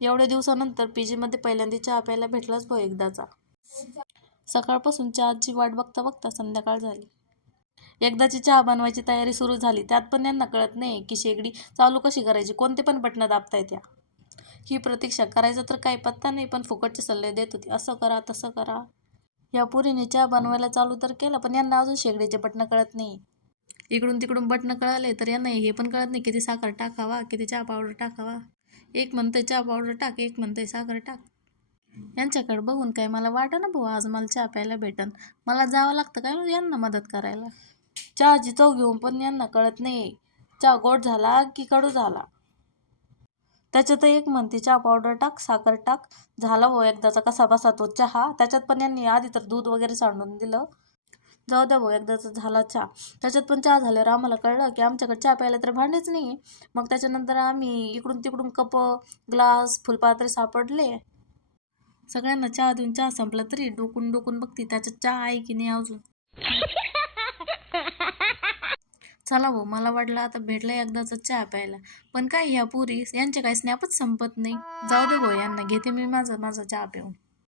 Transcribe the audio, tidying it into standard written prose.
एवढ्या दिवसानंतर पीजीमध्ये पहिल्यांदा चहा प्यायला भेटलाच भाऊ एकदाचा. सकाळपासून चहाची वाट बघता बघता संध्याकाळ झाली. एकदाची चहा बनवायची तयारी सुरू झाली. त्यात पण यांना कळत नाही की शेगडी चालू कशी करायची, कोणते पण बटणं दाबता येत्या. ही प्रतीक्षा करायचा तर काही पत्ता नाही, पण फुकटचे सल्ले देत होती. असं करा तसं करा. या पोरीने चहा बनवायला चालू तर केला, पण यांना अजून शेगडीचे बटणं कळत नाही. इकडून तिकडून बटणं कळाले तर यांना हे पण कळत नाही किती साखर टाकावा, किती चहा पावडर टाकावा. एक म्हणतंय चहा पावडर टाक, एक म्हणतंय साखर टाक. यांच्याकडे बघून काय मला वाटेना भाऊ आज मला चहा प्यायला भेटन. मला जावं लागतं काय यांना मदत करायला. चहाची चव घेऊन पण यांना कळत नाही चहा गोड झाला की कडू झाला. त्याच्यात एक म्हणते चहा पावडर टाक, साखर टाक. झाला भाऊ एकदाचा कसा बसा तो चहा. त्याच्यात पण यांनी आधी तर दूध वगैरे सांडून दिलं. जाऊ द्या भाऊ एकदाचा झाला चहा. त्याच्यात पण चहा झाल्यावर आम्हाला कळलं की आमच्याकडे चहा प्यायला तर भांडेच नाही. मग त्याच्यानंतर आम्ही इकडून तिकडून कप, ग्लास, फुलपात्रे सापडले. सगळ्यांना चहा देऊन चहा संपला तरी डोकून डोकून बघते त्याच्यात चहा आहे की नाही अजून. चला भाऊ मला वाटलं आता भेटला एकदाचा चहा प्यायला, पण काय ह्या पुरी यांचे काही स्नॅपच संपत नाही. जाऊ दे भाऊ यांना घेते मी माझा चहा पिऊन.